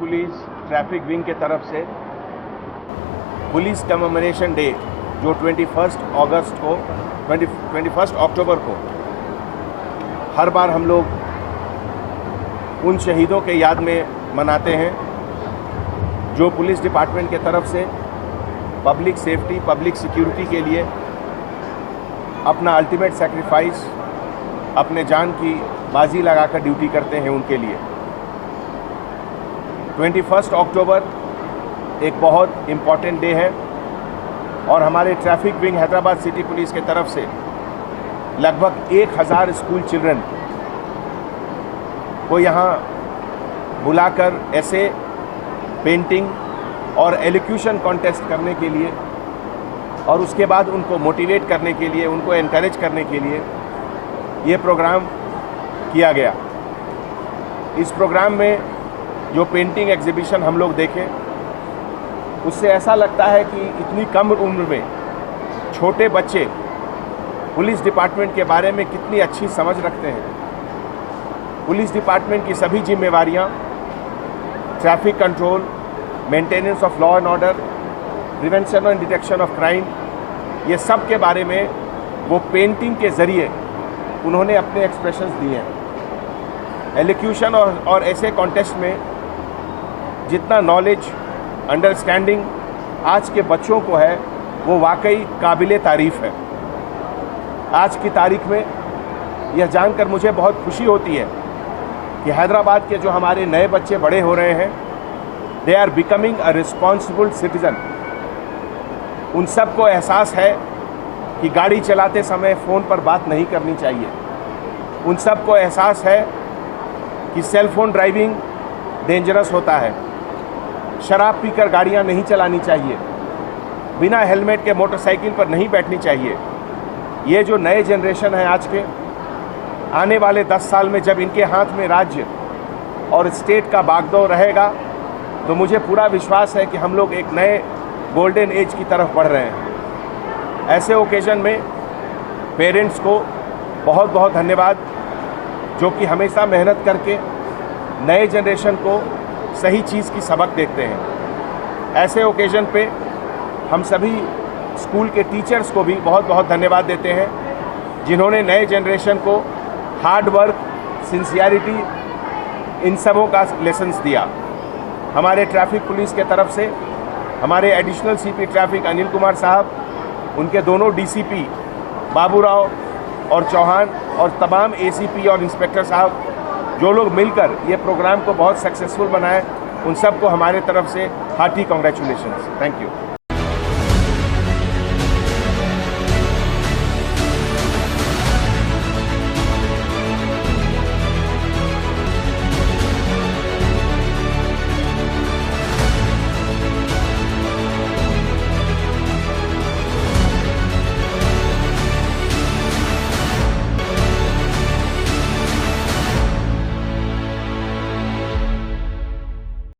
Police traffic wing के तरफ से पुलिस कमेमोरेशन डे जो 21 अक्टूबर को हर बार हम लोग उन शहीदों के याद में मनाते हैं जो पुलिस डिपार्टमेंट के तरफ से पब्लिक सेफ्टी, पब्लिक सिक्योरिटी के लिए अपना अल्टीमेट सैक्रिफाइस, अपने जान की बाजी लगाकर ड्यूटी करते हैं। उनके लिए 21 अक्टूबर एक बहुत इम्पॉर्टेंट डे है और हमारे traffic wing Hyderabad city police के तरफ से लगभग 1000 स्कूल चिल्ड्रन को यहाँ बुलाकर ऐसे पेंटिंग और एलोक्यूशन कॉन्टेस्ट करने के लिए और उसके बाद उनको मोटिवेट करने के लिए, उनको एनकरेज करने के लिए ये प्रोग्राम किया गया। इस प्रोग्राम में जो पेंटिंग एग्जीबिशन हम लोग देखें उससे ऐसा लगता है कि इतनी कम उम्र में छोटे बच्चे पुलिस डिपार्टमेंट के बारे में कितनी अच्छी समझ रखते हैं। पुलिस डिपार्टमेंट की सभी जिम्मेवारियां traffic control, maintenance of law and order, prevention and detection of crime, ये सब के बारे में वो पेंटिंग के ज़रिए उन्होंने अपने एक्सप्रेशंस दिए हैं। एलोक्यूशन और ऐसे कॉन्टेस्ट में जितना नॉलेज, अंडरस्टैंडिंग आज के बच्चों को है वो वाकई काबिले तारीफ़ है। आज की तारीख में यह जानकर मुझे बहुत खुशी होती है कि हैदराबाद के जो हमारे नए बच्चे बड़े हो रहे हैं, they are becoming a responsible citizen. उन सब को एहसास है कि गाड़ी चलाते समय फ़ोन पर बात नहीं करनी चाहिए। उन सब को एहसास है कि सेल फोन ड्राइविंग डेंजरस होता है। शराब पीकर गाड़ियां नहीं चलानी चाहिए। बिना हेलमेट के मोटरसाइकिल पर नहीं बैठनी चाहिए। ये जो नए जनरेशन है आज के, आने वाले 10 साल में जब इनके हाथ में राज्य और स्टेट का बागडोर रहेगा तो मुझे पूरा विश्वास है कि हम लोग एक नए गोल्डन एज की तरफ बढ़ रहे हैं। ऐसे ओकेजन में पेरेंट्स को बहुत बहुत धन्यवाद, जो कि हमेशा मेहनत करके नए जनरेशन को सही चीज़ की सबक देखते हैं। ऐसे ओकेजन पे हम सभी स्कूल के टीचर्स को भी बहुत बहुत धन्यवाद देते हैं, जिन्होंने नए जनरेशन को हार्ड वर्क, सिंसियरिटी, इन सबों का लेसन्स दिया। हमारे ट्रैफिक पुलिस के तरफ से हमारे additional CP traffic Anil Kumar साहब, उनके दोनों डीसीपी बाबूराव और चौहान और तमाम एसीपी और इंस्पेक्टर साहब, जो लोग मिलकर ये प्रोग्राम को बहुत सक्सेसफुल बनाए, उन सबको हमारे तरफ से हार्टी कॉन्ग्रेचुलेशंस। Thank you.